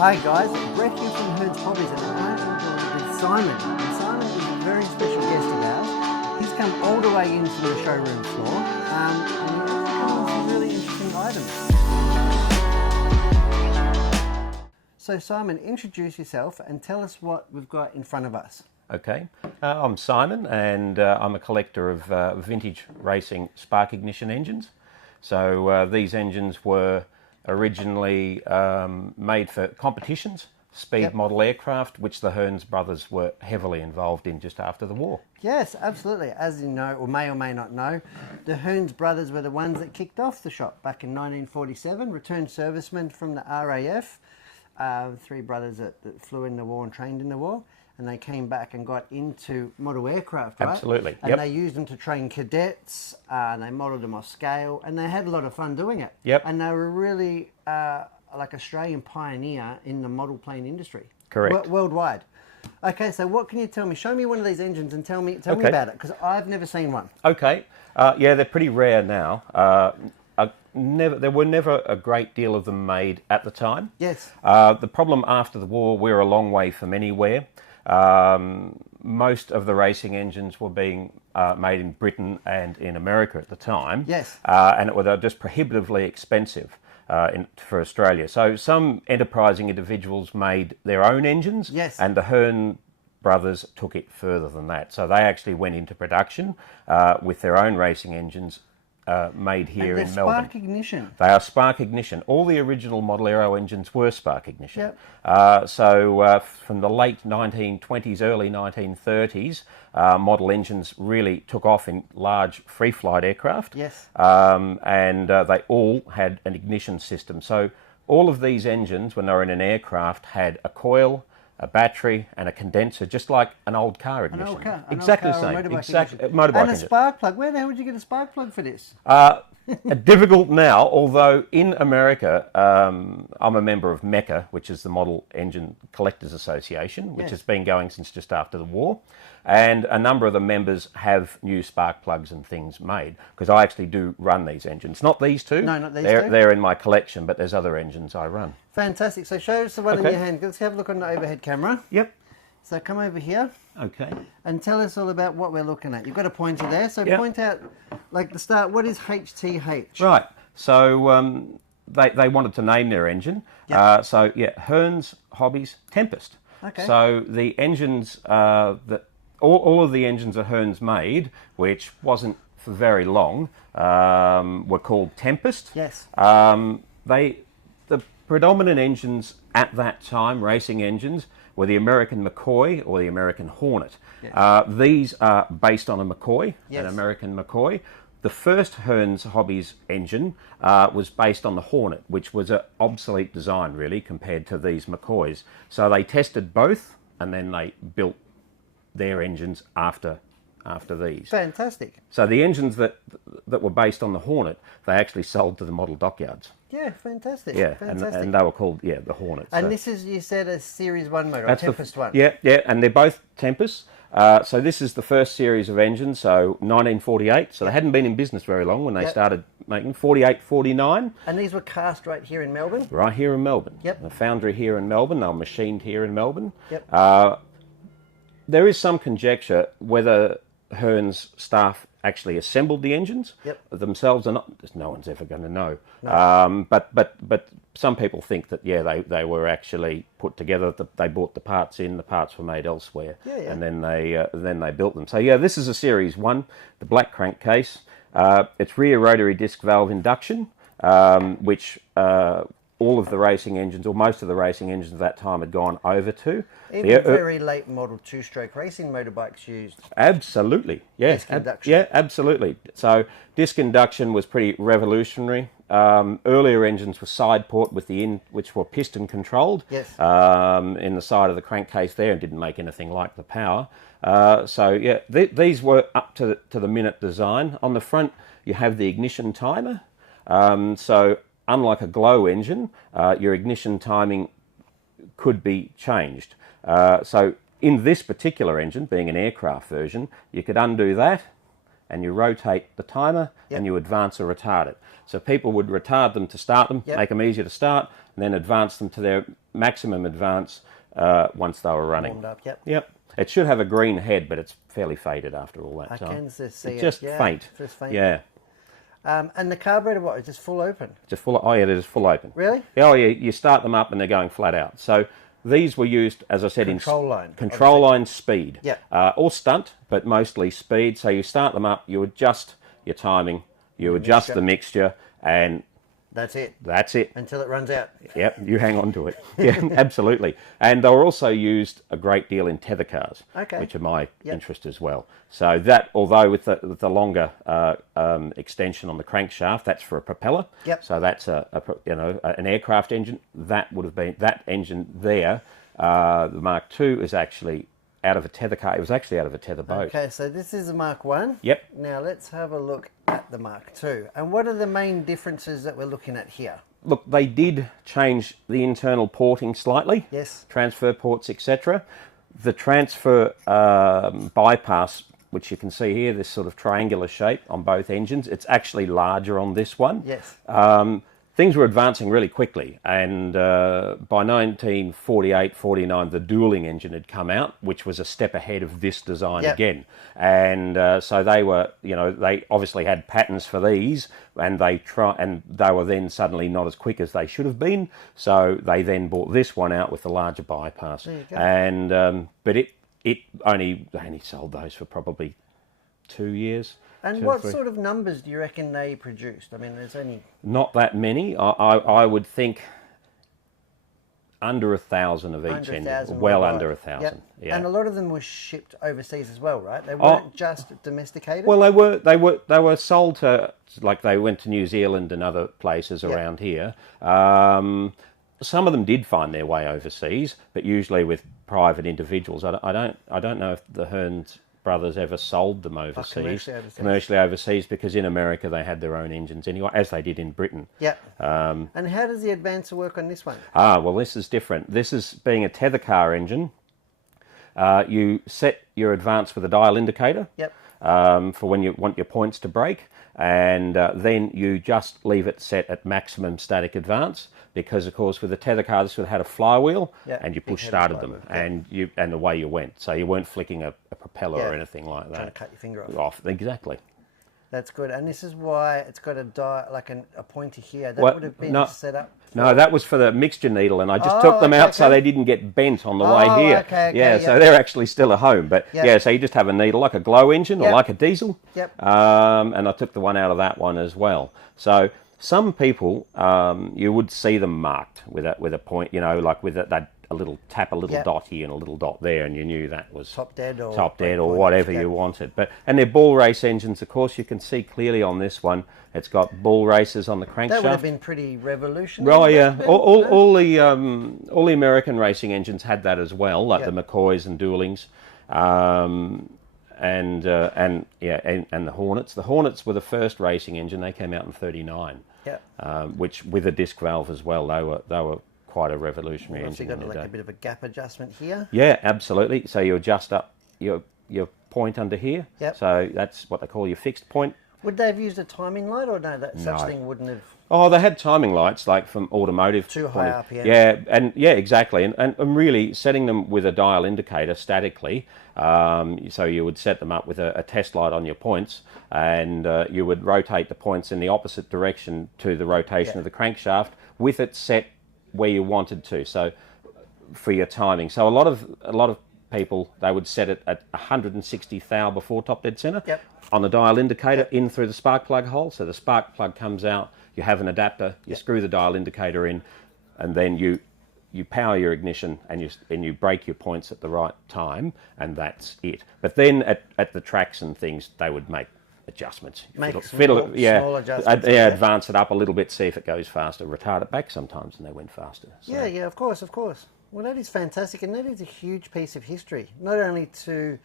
Hi guys, Brett here from Hearns Hobbies, and I'm joined with Simon. And Simon is a very special guest of ours. He's come all the way in from the showroom floor, and he's come with some really interesting items. So Simon, introduce yourself and tell us what we've got in front of us. Okay, I'm Simon, and I'm a collector of vintage racing spark ignition engines. So these engines were originally made for competitions, speed model aircraft, which the Hearns brothers were heavily involved in just after the war. Yes, absolutely. As you know, or may not know, the Hearns brothers were the ones that kicked off the shop back in 1947, returned servicemen from the RAF, three brothers that flew in the war and trained in the war. And they came back and got into model aircraft, right? Absolutely. And they used them to train cadets, and they modelled them off scale, and they had a lot of fun doing it. Yep. And they were really like Australian pioneer in the model plane industry. Correct. Worldwide. Okay, so what can you tell me? Show me one of these engines and tell me about it, because I've never seen one. Okay. Yeah, they're pretty rare now. There were never a great deal of them made at the time. Yes. The problem after the war, we're a long way from anywhere. Most of the racing engines were being made in Britain and in America at the time. Yes. And they were just prohibitively expensive for Australia. So some enterprising individuals made their own engines. Yes. And the Hearn brothers took it further than that. So they actually went into production with their own racing engines made here in Melbourne. Spark ignition. They are spark ignition. All the original model aero engines were spark ignition. Yep. So from the late 1920s, early 1930s, model engines really took off in large free flight aircraft. Yes. And they all had an ignition system. So all of these engines, when they were in an aircraft, had a coil, a battery, and a condenser, just like an old car ignition. An old car, exactly the same. Motorbike and a engine. spark plug. Where the hell would you get a spark plug for this? Difficult now, although in America, I'm a member of MECA, which is the Model Engine Collectors Association, which has been going since just after the war. And a number of the members have new spark plugs and things made, because I actually do run these engines. Not these two. No, not these two. They're in my collection, but there's other engines I run. Fantastic. So show us the one in your hand. Let's have a look on the overhead camera. Yep. So come over here. Okay. And tell us all about what we're looking at. You've got a pointer there. So point out, like the start, what is HTH? Right. So they wanted to name their engine. Yep. Hearns Hobbies Tempest. Okay. So the engines that all of the engines that Hearns made, which wasn't for very long, were called Tempest. Yes. The predominant engines at that time, racing engines, were the American McCoy or the American Hornet. Yes. These are based on a McCoy, an American McCoy. The first Hearns Hobbies engine was based on the Hornet, which was an obsolete design, really, compared to these McCoys. So they tested both, and then they built their engines after these. Fantastic. So the engines that were based on the Hornet, they actually sold to the model dockyards. Yeah, fantastic. Yeah, fantastic. and they were called the Hornets. And so this is, you said, a Series 1 motor, a Tempest one. Yeah, and they're both Tempests. So this is the first series of engines, so 1948. So they hadn't been in business very long when they started making 48, 49. And these were cast right here in Melbourne? Right here in Melbourne. Yep. The foundry here in Melbourne. They were machined here in Melbourne. Yep. There is some conjecture whether Hearns staff actually assembled the engines themselves or not. No one's ever going to know. No. But some people think that they were actually put together. They bought the parts in. The parts were made elsewhere, and then they built them. So this is a Series 1, the black crankcase. It's rear rotary disc valve induction, which all of the racing engines, or most of the racing engines at that time, had gone over to. Even very late model two-stroke racing motorbikes used. Absolutely, disc induction. Yeah, absolutely. So disc induction was pretty revolutionary. Earlier engines were side port with which were piston controlled. Yes. In the side of the crankcase there, and didn't make anything like the power. These were up to the minute design. On the front, you have the ignition timer. So unlike a glow engine, your ignition timing could be changed. So in this particular engine, being an aircraft version, you could undo that and you rotate the timer, and you advance or retard it. So people would retard them to start them, make them easier to start, and then advance them to their maximum advance once they were running. Warmed up, Yep. It should have a green head, but it's fairly faded after all that time. I can just see it. Just faint. Just faint. Yeah. And the carburetor, what? Is just full open? Just full. Oh yeah, they're just full open. Really? Oh yeah. You start them up and they're going flat out. So these were used, as I said, Control line. Control line speed. Yeah. Or stunt, but mostly speed. So you start them up, you adjust your timing, you adjust the mixture, and that's it. That's it. Until it runs out. Yep, you hang on to it. Yeah, absolutely. And they were also used a great deal in tether cars, which are my interest as well. So that, although with the longer extension on the crankshaft, that's for a propeller. Yep. So that's an aircraft engine. That would have been that engine there. The Mark II is actually out of a tether car. It was actually out of a tether boat. Okay, so this is the Mark I. Yep. Now let's have a look at the Mark II. And what are the main differences that we're looking at here? Look, they did change the internal porting slightly. Yes. Transfer ports, etc. The transfer bypass, which you can see here, this sort of triangular shape on both engines, it's actually larger on this one. Yes. Things were advancing really quickly, and by 1948-49, the dueling engine had come out, which was a step ahead of this design again. And so they were, they obviously had patterns for these, and they were then suddenly not as quick as they should have been. So they then bought this one out with the larger bypass, and but they only sold those for probably 2 years. And what sort of numbers do you reckon they produced? I mean, there's only... Not that many. I would think under 1,000 of each engine. Well under 1,000. Yep. Yeah. And a lot of them were shipped overseas as well, right? They weren't just domesticated? Well, they were sold to, like, they went to New Zealand and other places around here. Some of them did find their way overseas, but usually with private individuals. I don't know if the Hearns brothers ever sold them overseas, commercially overseas, because in America they had their own engines anyway, as they did in Britain. Yeah. And how does the advancer work on this one? Well, this is different. This is being a tether car engine. You set your advance with a dial indicator for when you want your points to break, and then you just leave it set at maximum static advance, because of course with the tether car this would have had a flywheel, and you push started them, and away you went. So you weren't flicking a propeller or anything like that. Trying to cut your finger off. Exactly. That's good. And this is why it's got a pointer here. That would have been set up. No, that was for the mixture needle, and I just took them out so they didn't get bent on the way here. So they're actually still at home. But so you just have a needle like a glow engine or like a diesel. And I took the one out of that one as well. So some people, you would see them marked with a point, like with a little dot here and a little dot there, and you knew that was top dead or whatever you wanted. And they're bull race engines, of course. You can see clearly on this one, it's got bull races on the crankshaft. That would have been pretty revolutionary. Oh yeah, all the American racing engines had that as well, like the McCoys and Duelings, and the Hornets. The Hornets were the first racing engine. They came out in *39. Which with a disc valve as well. They were quite a revolutionary engine. So you got like a bit of a gap adjustment here. Yeah, absolutely. So you adjust up your point under here. So that's what they call your fixed point. Would they have used a timing light, or no? Such thing wouldn't have. Oh, they had timing lights, like from automotive. Too high RPM. Yeah, exactly. And really setting them with a dial indicator statically. So you would set them up with a test light on your points, and you would rotate the points in the opposite direction to the rotation of the crankshaft, with it set where you wanted to. So for your timing. So a lot of people, they would set it at 160 thou before top dead center. On the dial indicator in through the spark plug hole. So the spark plug comes out, you have an adapter, you screw the dial indicator in, and then you power your ignition and you break your points at the right time, and that's it. But then at the tracks and things, they would make adjustments. Small adjustments. Advance it up a little bit, see if it goes faster, retard it back sometimes, and they went faster. So. Yeah, of course. Well, that is fantastic, and that is a huge piece of history, not only to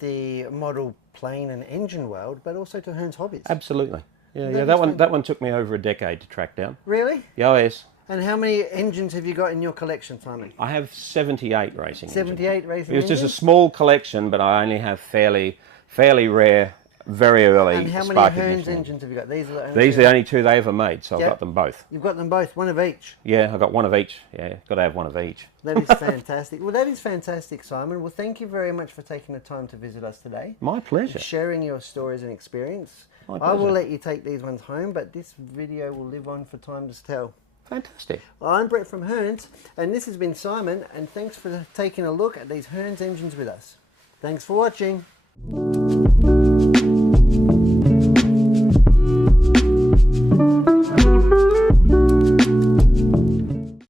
the model plane and engine world, but also to Hearns Hobbies. Absolutely. Yeah. That one took me over a decade to track down. Really? Yeah, yes. And how many engines have you got in your collection, Simon? I have 78 racing engines. 78 racing engines? It was just a small collection, but I only have fairly rare very early And how many spark Hearns ignition. engines have you got? These are the only These two? are the only two they ever made, so Yep. I've got them both. You've got them both, one of each. Yeah, I've got one of each. Yeah, got to have one of each. That is fantastic. Well, that is fantastic, Simon. Well, thank you very much for taking the time to visit us today. My pleasure. Sharing your stories and experience. My I will pleasure. let you take these ones home, but this video will live on for time to tell. Fantastic. Well, I'm Brett from Hearns, and this has been Simon, and thanks for taking a look at these Hearns engines with us. Thanks for watching.